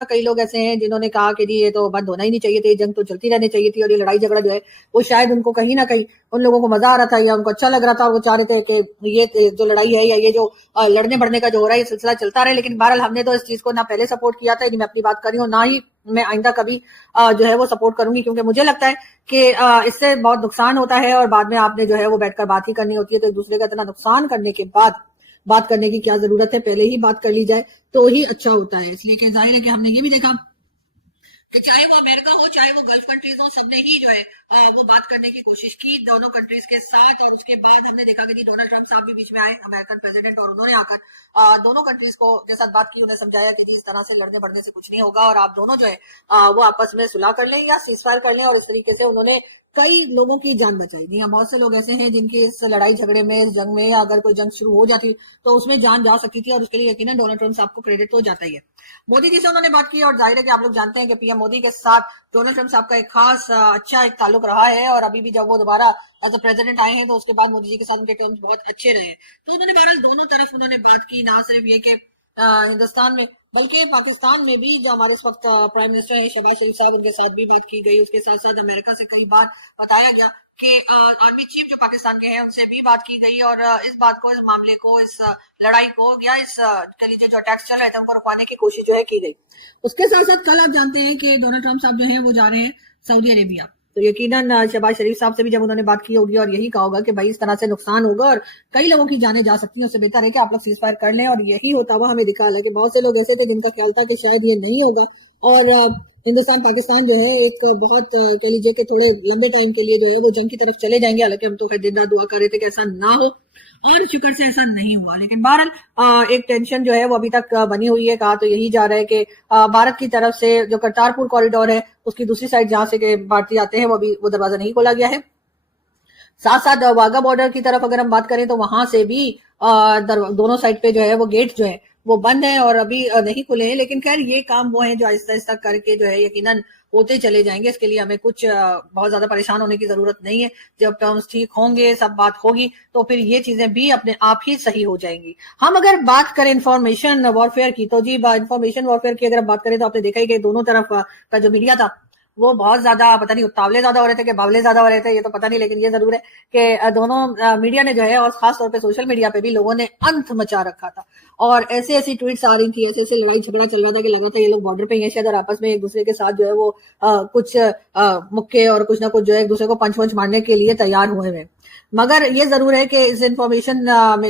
कई लोग ऐसे हैं जिन्होंने कहा कि जी ये तो बंद होना ही नहीं चाहिए थी, जंग तो चलती रहनी चाहिए थी और ये लड़ाई झगड़ा जो है वो शायद उनको कहीं ना कहीं उन लोगों को मजा आ रहा था या उनको अच्छा लग रहा था और वो चाह रहे थे कि ये जो लड़ाई है या ये जो लड़ने बढ़ने का जो हो रहा है ये सिलसिला चलता रहे। लेकिन बहरहाल हमने तो इस चीज को ना पहले सपोर्ट किया था, मैं अपनी बात कर रही हूँ, ना ही मैं आइंदा कभी जो है वो सपोर्ट करूंगी, क्योंकि मुझे लगता है कि इससे बहुत नुकसान होता है और बाद में आपने जो है वो बैठकर बात ही करनी होती है, तो एक दूसरे का इतना नुकसान करने के बाद बात करने की क्या जरूरत है, पहले ही बात कर ली जाए तो ही अच्छा होता है। इसलिए कि जाहिर है कि हमने ये भी देखा कि चाहे वो अमेरिका हो चाहे वो गल्फ कंट्रीज हो, सबने ही जो है वो बात करने की कोशिश की दोनों कंट्रीज के साथ। और उसके बाद हमने देखा कि जी डोनाल्ड ट्रंप साहब भी बीच में आए, अमेरिकन प्रेसिडेंट, और उन्होंने आकर दोनों कंट्रीज को के साथ बात की, उन्हें समझाया कि जी इस तरह से लड़ने बढ़ने से कुछ नहीं होगा और आप दोनों जो है वो आपस में सुलह कर लें या सीजफायर कर लें। और इस तरीके से उन्होंने कई लोगों की जान बचाई थी। बहुत से लोग ऐसे हैं जिनकी इस लड़ाई झगड़े में, इस जंग में, अगर कोई जंग शुरू हो जाती तो उसमें जान जा सकती थी और उसके लिए यकीनन डोनाल्ड ट्रंप साहब को क्रेडिट तो जाता ही है। मोदी जी से उन्होंने बात की और जाहिर है कि आप लोग जानते हैं कि पीएम मोदी के साथ डोनाल्ड ट्रंप साहब का एक खास अच्छा एक ताल्लुक रहा है और अभी भी जब वो दोबारा एज अ प्रेसिडेंट आए हैं तो उसके बाद मोदी जी के साथ उनके टर्म्स बहुत अच्छे रहे। तो उन्होंने बहरहाल दोनों तरफ उन्होंने बात की, ना सिर्फ ये कि हिंदुस्तान में बल्कि पाकिस्तान में भी जो हमारे इस वक्त प्राइम मिनिस्टर है शहबाज शरीफ साहब, उनके साथ भी बात की गई। उसके साथ साथ अमेरिका से कई बार बताया गया कि आर्मी चीफ जो पाकिस्तान के हैं उनसे भी बात की गई और इस बात को, इस मामले को, इस लड़ाई को या इस कह लीजिए जो अटैक्स चल रहे थे उनको रुकवाने की कोशिश जो है की गई। उसके साथ साथ कल आप जानते हैं कि डोनाल्ड ट्रंप साहब जो है वो जा रहे हैं सऊदी अरेबिया, तो यकीनन शहबाज शरीफ साहब से भी जब उन्होंने बात की होगी और यही कहा होगा कि भाई इस तरह से नुकसान होगा और कई लोगों की जाने जा सकती है, उससे बेहतर है कि आप लोग सीज फायर कर लें। और यही होता हुआ हमें दिखा। हालांकि बहुत से लोग ऐसे थे जिनका ख्याल था कि शायद ये नहीं होगा और हिंदुस्तान पाकिस्तान जो है एक बहुत कह लीजिए कि थोड़े लंबे टाइम के लिए जो है वो जंग की तरफ चले जाएंगे। हालांकि हम तो खैर दिन रात दुआ कर रहे थे कि ऐसा ना हो और शुक्र से ऐसा नहीं हुआ। लेकिन बहरहाल एक टेंशन जो है वो अभी तक बनी हुई है। कहा तो यही जा रहा है कि भारत की तरफ से जो करतारपुर कॉरिडोर है उसकी दूसरी साइड जहां से भारतीय आते हैं वो अभी वो दरवाजा नहीं खोला गया है। साथ साथ वाघा बॉर्डर की तरफ अगर हम बात करें तो वहां से भी दोनों साइड पे जो है वो गेट जो है वो बंद है और अभी नहीं खुले हैं। लेकिन खैर ये काम वो है जो आहिस्ता आहिस्ता करके जो है यकीनन होते चले जाएंगे। इसके लिए हमें कुछ बहुत ज्यादा परेशान होने की जरूरत नहीं है। जब टर्म्स ठीक होंगे, सब बात होगी तो फिर ये चीजें भी अपने आप ही सही हो जाएंगी। हम अगर बात करें इंफॉर्मेशन वॉरफेयर की तो जी इंफॉर्मेशन वॉरफेयर की अगर बात करें तो आपने देखा ही कि दोनों तरफ का जो मीडिया था वो बहुत ज्यादा, पता नहीं उतावले ज्यादा हो रहे थे कि बावले ज्यादा हो रहे थे, ये तो पता नहीं। लेकिन ये जरूर है कि दोनों मीडिया ने जो है और खास तौर पे सोशल मीडिया पे भी लोगों ने अंत मचा रखा था और ऐसी ऐसी ट्वीट्स आ रही थी, ऐसे ऐसे लड़ाई झगड़ा चल रहा था कि लगा था ये लोग बॉर्डर पे ही है शायद और आपस में एक दूसरे के साथ जो है वो कुछ मुक्के और कुछ ना कुछ जो है एक दूसरे को पंच वंच मारने के लिए तैयार हुए हैं। मगर ये जरूर है कि इस इंफॉर्मेशन में,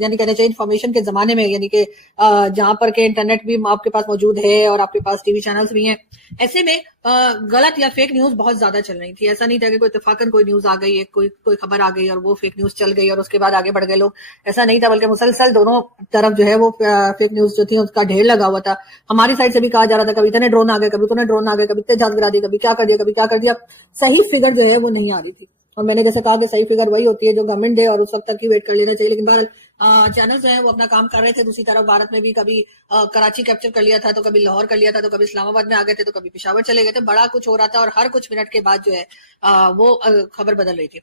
यानी कहना चाहिए इंफॉर्मेशन के जमाने में, यानी कि जहां पर के इंटरनेट भी आपके पास मौजूद है और आपके पास टीवी चैनल्स भी हैं, ऐसे में गलत या फेक न्यूज बहुत ज्यादा चल रही थी। ऐसा नहीं था कि कोई इत्तेफाकन कोई न्यूज आ गई, कोई खबर आ गई और वो फेक न्यूज चल गई और उसके बाद आगे बढ़ गए लोग। ऐसा नहीं था, बल्कि मुसलसल दोनों तरफ जो है वो फेक न्यूज जो थी उसका ढेर लगा हुआ था। हमारी साइड से भी कहा जा रहा था कभी इतने ड्रोन आ गए, कभी उतने ड्रोन आ गए, कभी इतने जांच गिरा दी, कभी क्या कर दिया, कभी क्या कर दिया। सही फिगर जो है वो नहीं आ रही थी। और मैंने जैसे कहा कि सही फिगर वही होती है जो गवर्नमेंट दे और उस वक्त तक ही वेट कर लेना चाहिए। लेकिन बहरहाल चैनल जो है वो अपना काम कर रहे थे। दूसरी तरफ भारत में भी कभी कराची कैप्चर कर लिया था, तो कभी लाहौर कर लिया था, तो कभी इस्लामाबाद में आ गए थे, तो कभी पेशावर चले गए थे। बड़ा कुछ हो रहा था और हर कुछ मिनट के बाद जो है वो खबर बदल रही थी।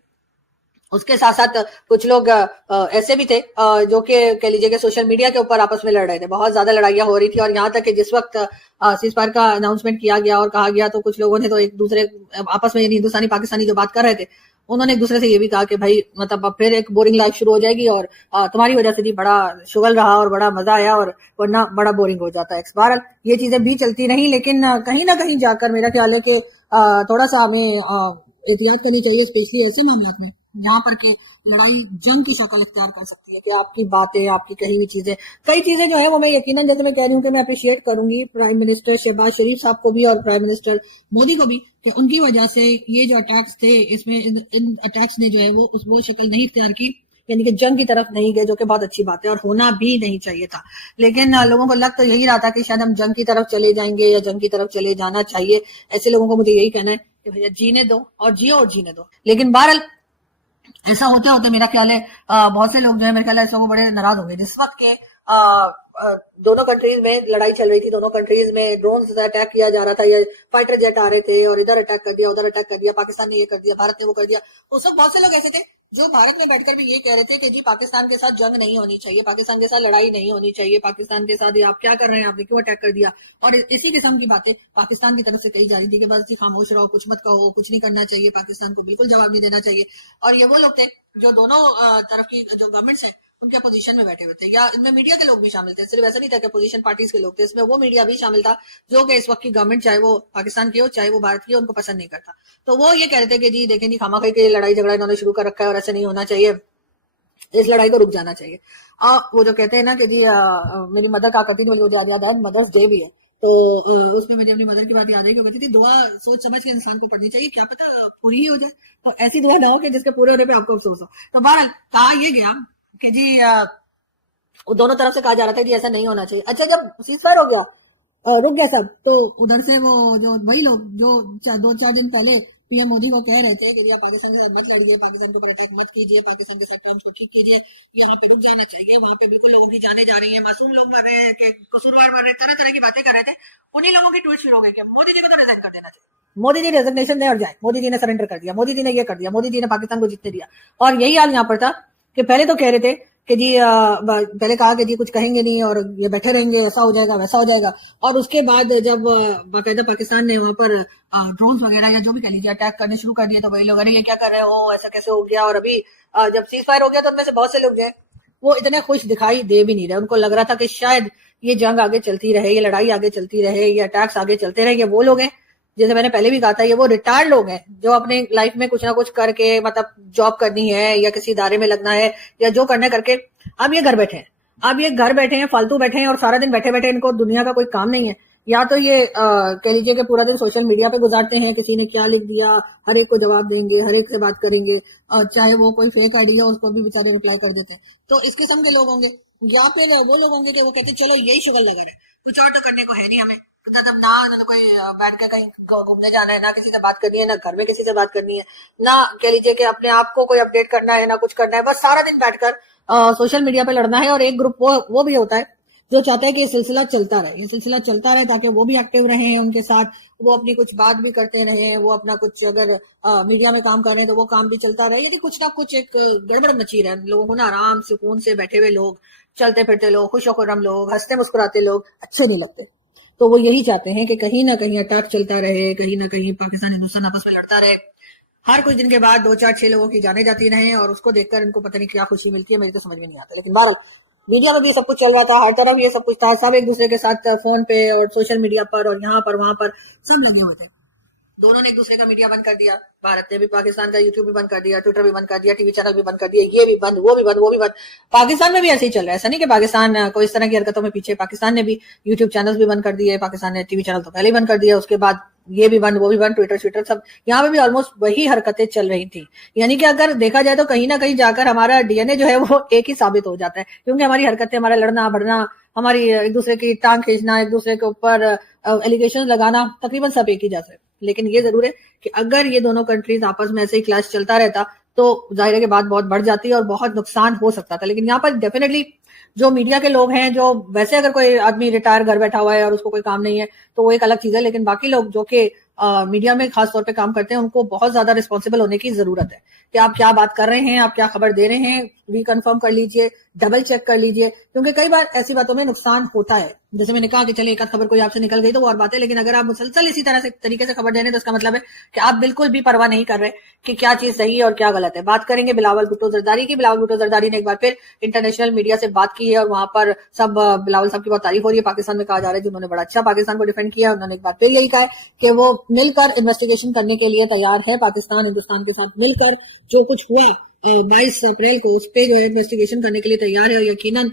उसके साथ साथ कुछ लोग ऐसे भी थे जो कि कह लीजिए कि सोशल मीडिया के ऊपर आपस में लड़ रहे थे। बहुत ज्यादा लड़ाइयां हो रही थी और यहाँ तक कि जिस वक्त सीज फायर का अनाउंसमेंट किया गया और कहा गया तो कुछ लोगों ने तो एक दूसरे आपस में, यानी हिंदुस्तानी पाकिस्तानी जो बात कर रहे थे, उन्होंने एक दूसरे से ये भी कहा कि भाई मतलब अब फिर एक बोरिंग लाइफ शुरू हो जाएगी और तुम्हारी वजह से भी बड़ा शुगल रहा और बड़ा मजा आया और वरना बड़ा बोरिंग हो जाता है। बहरहाल ये चीजें भी चलती रही, लेकिन कहीं ना कहीं जाकर मेरा ख्याल है कि थोड़ा सा हमें एहतियात करनी चाहिए, स्पेशली ऐसे मामला में जहां पर के लड़ाई जंग की शक्ल इख्तियार कर सकती है। कि आपकी बातें, आपकी कही हुई चीजें, कई चीजें जो है वो मैं यकीनन, जैसे मैं कह रही हूँ कि मैं अप्रिशिएट करूंगी प्राइम मिनिस्टर शहबाज शरीफ साहब को भी और प्राइम मिनिस्टर मोदी को भी कि उनकी वजह से ये जो अटैक्स थे इसमें इन अटैक्स ने जो है वो शक्ल नहीं इख्तियार की, यानी कि जंग की तरफ नहीं गए, जो कि बहुत अच्छी बात है और होना भी नहीं चाहिए था। लेकिन लोगों को लग तो यही रहा था कि शायद हम जंग की तरफ चले जाएंगे या जंग की तरफ चले जाना चाहिए। ऐसे लोगों को मुझे यही कहना है कि भैया जीने दो और जियो और जीने दो। लेकिन बहरहाल ऐसा होते होते मेरा ख्याल है बहुत से लोग जो है मेरे ख्याल है ऐसे को बड़े नाराज हो गए जिस वक्त के दोनों कंट्रीज में लड़ाई चल रही थी। दोनों कंट्रीज में ड्रोन से अटैक किया जा रहा था या फाइटर जेट आ रहे थे और इधर अटैक कर दिया, उधर अटैक कर दिया, पाकिस्तान ने ये कर दिया, भारत ने वो कर दिया। उस वक्त बहुत से लोग ऐसे थे जो भारत में बैठकर भी ये कह रहे थे कि जी पाकिस्तान के साथ जंग नहीं होनी चाहिए, पाकिस्तान के साथ लड़ाई नहीं होनी चाहिए, पाकिस्तान के साथ ये आप क्या कर रहे हैं, आपने क्यों अटैक कर दिया, और इसी किस्म की बातें पाकिस्तान की तरफ से कही जा रही थी कि बस जी खामोश रहो, कुछ मत कहो, कुछ नहीं करना चाहिए, पाकिस्तान को बिल्कुल जवाब नहीं देना चाहिए। और ये वो लोग थे जो दोनों तरफ की जो गवर्नमेंट्स है उनके अपोजिशन में बैठे हुए थे, या इनमें मीडिया के लोग भी शामिल थे, सिर्फ ऐसा नहीं था कि अपोजिशन पार्टीज के लोग थे, इसमें वो मीडिया भी शामिल था जो कि इस वक्त की गवर्नमेंट, चाहे वो पाकिस्तान की हो चाहे वो भारत की हो, उनको पसंद नहीं करता। तो वो ये कह रहे थे कि जी देखें जी खामाखाई की लड़ाई झगड़ा इन्होंने शुरू कर रखा है और ऐसे नहीं होना चाहिए, इस लड़ाई को रुक जाना चाहिए। वो जो कहते हैं ना कि जी मेरी मदर कहा करती थी, मुझे याद है मदर्स डे भी है, तो उसमें मुझे अपनी मदर की बात याद है कि वो कहती थी दुआ सोच समझ के इंसान को पढ़नी चाहिए, क्या पता पूरी ही हो जाए, तो ऐसी दुआ ना हो कि जिसके पूरे होने पे आपको अफसोस हो। तो बहरहाल कहा ये गया कि जी दोनों तरफ से कहा जा रहा था कि ऐसा नहीं होना चाहिए। अच्छा जब सीजफायर हो गया, रुक गया सब, तो उधर से वो जो वही लोग जो 2-4 दिन पहले पीएम मोदी को कह रहे थे कि आप पाकिस्तान के साथ मत लड़िए, पाकिस्तान को अटैक मत कीजिए, पाकिस्तान के साथ काम को ठीक कीजिए, यहाँ पे रुक जाना चाहिए, वहां पे बिल्कुल लोगों की जाने जा रही है, मासूम लोग मर रहे हैं, कसूरवार मर रहे हैं, तरह तरह की बातें कर रहे थे। उन्हीं लोगों की ट्वीट शुरू हो गई कि मोदी जी को तो रिजाइन कर देना चाहिए, मोदी जी रेजिग्नेशन दे और जाए, मोदी जी ने सरेंडर कर दिया, मोदी जी ने ये कर दिया, मोदी जी ने पाकिस्तान को जीतने दिया। और यही हाल यहाँ पर था कि पहले तो कह रहे थे कि जी पहले कहा कि जी कुछ कहेंगे नहीं और ये बैठे रहेंगे, ऐसा हो जाएगा वैसा हो जाएगा, और उसके बाद जब बाकायदा पाकिस्तान ने वहां पर ड्रोन्स वगैरह या जो भी कह लीजिए अटैक करने शुरू कर दिए, तो वही लोग अरे ये क्या कर रहे हो, ऐसा कैसे हो गया। और अभी जब सीज फायर हो गया तो उनमें से बहुत से लोग जो वो इतने खुश दिखाई दे भी नहीं रहे, उनको लग रहा था कि शायद ये जंग आगे चलती रहे, ये लड़ाई आगे चलती रहे, ये अटैक्स आगे चलते रहे। ये वो लोग हैं जैसे मैंने पहले भी कहा था, ये वो रिटायर्ड लोग हैं जो अपने लाइफ में कुछ ना कुछ करके मतलब जॉब करनी है या किसी इदारे में लगना है या जो करना करके अब ये घर बैठे हैं, अब ये घर बैठे हैं, फालतू बैठे हैं और सारा दिन बैठे बैठे इनको दुनिया का कोई काम नहीं है। या तो ये कह लीजिए कि पूरा दिन सोशल मीडिया पे गुजारते हैं, किसी ने क्या लिख दिया हर एक को जवाब देंगे, हर एक से बात करेंगे, चाहे वो कोई फेक आईडी है उसको भी बेचारे रिप्लाई कर देते हैं। तो इस किस्म के लोग होंगे, या फिर वो लोग होंगे कि वो कहते हैं चलो यही शुगर लगा है, कुछ और तो करने को है नहीं हमें, मतलब ना कोई बैठ के कहीं घूमने जाना है, ना किसी से बात करनी है, ना घर में किसी से बात करनी है, ना कह लीजिए कि अपने आप को कोई अपडेट करना है, ना कुछ करना है, बस सारा दिन बैठकर सोशल मीडिया पे लड़ना है। और एक ग्रुप वो भी होता है जो चाहता है कि ये सिलसिला चलता रहे, ये सिलसिला चलता रहे ताकि वो भी एक्टिव रहे उनके साथ, वो अपनी कुछ बात भी करते रहे, वो अपना कुछ अगर मीडिया में काम कर रहे हैं तो वो काम भी चलता रहे, यदि कुछ ना कुछ एक गड़बड़ मची रहे, लोगों को ना आराम सुकून से बैठे हुए लोग, चलते फिरते लोग, खुशोखुर्रम लोग, हंसते मुस्कुराते लोग अच्छे नहीं लगते। तो वो यही चाहते हैं कि कहीं ना कहीं अटैक चलता रहे, कहीं ना कहीं पाकिस्तान हिंदुस्तान आपस में लड़ता रहे, हर कुछ दिन के बाद 2-4-6 लोगों की जाने जाती रहे, और उसको देखकर इनको पता नहीं क्या खुशी मिलती है, मुझे तो समझ में नहीं आता। लेकिन बहरहाल मीडिया में भी सब कुछ चल रहा था, हर तरफ ये सब कुछ था, सब एक दूसरे के साथ फोन पे और सोशल मीडिया पर और यहाँ पर वहां पर सब लगे हुए थे। दोनों ने एक दूसरे का मीडिया बंद कर दिया, भारत ने भी पाकिस्तान का यूट्यूब भी बंद कर दिया, ट्विटर भी बंद कर दिया, टीवी चैनल भी बंद कर दिया, ये भी बंद, वो भी बंद, वो भी बंद। पाकिस्तान में भी ऐसे ही चल रहा है, ऐसा नहीं कि पाकिस्तान को इस तरह की हरकतों में पीछे, पाकिस्तान ने भी यूट्यूब चैनल भी बंद कर दिए, पाकिस्तान ने टीवी चैनल तो पहले ही बंद कर दिया, उसके बाद ये भी बंद, वो भी बंद, ट्विटर सब, यहाँ पे भी ऑलमोस्ट वही हरकतें चल रही थी। यानी कि अगर देखा जाए तो कहीं ना कहीं जाकर हमारा डीएनए जो है वो एक ही साबित हो जाता है, क्योंकि हमारी हरकतें, हमारा लड़ना बढ़ना, हमारी एक दूसरे की टांग खींचना, एक दूसरे के ऊपर एलिगेशन लगाना, तकरीबन सब एक ही जैसे। लेकिन ये जरूर है कि अगर ये दोनों कंट्रीज आपस में ऐसे ही क्लैश चलता रहता तो जाहिर है कि बात बहुत बढ़ जाती और बहुत नुकसान हो सकता था। लेकिन यहाँ पर डेफिनेटली जो मीडिया के लोग हैं, जो वैसे अगर कोई आदमी रिटायर घर बैठा हुआ है और उसको कोई काम नहीं है तो वो एक अलग चीज है, लेकिन बाकी लोग जो कि मीडिया में खास तौर पे काम करते हैं उनको बहुत ज्यादा रिस्पॉन्सिबल होने की जरूरत है कि आप क्या बात कर रहे हैं, आप क्या खबर दे रहे हैं, रिकन्फर्म कर लीजिए, डबल चेक कर लीजिए, क्योंकि कई बार ऐसी बातों में नुकसान होता है। जैसे मैंने कहा कि चले एक आध खबर कोई आपसे निकल गई तो वो और बात है, लेकिन अगर आप मुसलसल इसी तरह से तरीके से खबर दे रहे हैं तो इसका मतलब है कि आप बिल्कुल भी परवाह नहीं कर रहे कि क्या चीज सही है और क्या गलत है। बात करेंगे बिलावल भुट्टो जरदारी की। बिलावल भुट्टो जरदारी ने एक बार फिर इंटरनेशनल मीडिया से बात की है और वहां पर सब बिलावल साहब की बहुत तारीफ हो रही है, पाकिस्तान में कहा जा रहा है जिन्होंने बड़ा अच्छा पाकिस्तान को डिफेंड किया। उन्होंने एक बार फिर यही कहा है कि वो मिलकर इन्वेस्टिगेशन करने के लिए तैयार है, पाकिस्तान हिंदुस्तान के साथ मिलकर जो कुछ हुआ 22 अप्रैल को उस पे जो है इन्वेस्टिगेशन करने के लिए तैयार है। और यकीनन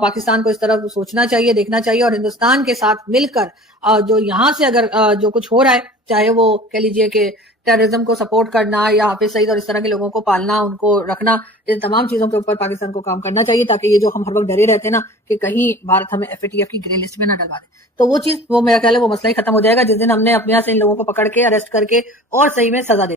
पाकिस्तान को इस तरफ सोचना चाहिए, देखना चाहिए और हिंदुस्तान के साथ मिलकर जो यहाँ से अगर जो कुछ हो रहा है, चाहे वो कह लीजिए कि टेररिज्म को सपोर्ट करना या हाफिज सईद और इस तरह के लोगों को पालना, उनको रखना, इन तमाम चीजों के ऊपर पाकिस्तान को काम करना चाहिए, ताकि ये जो हम हर वक्त डरे रहते हैं ना कि कहीं भारत हमें एफएटीएफ की ग्रे लिस्ट में ना डलवा दे, तो वो चीज, वो मेरा ख्याल है वो मसला ही खत्म हो जाएगा जिस दिन हमने अपने यहाँ से इन लोगों को पकड़ के अरेस्ट करके और सही में सजा दे।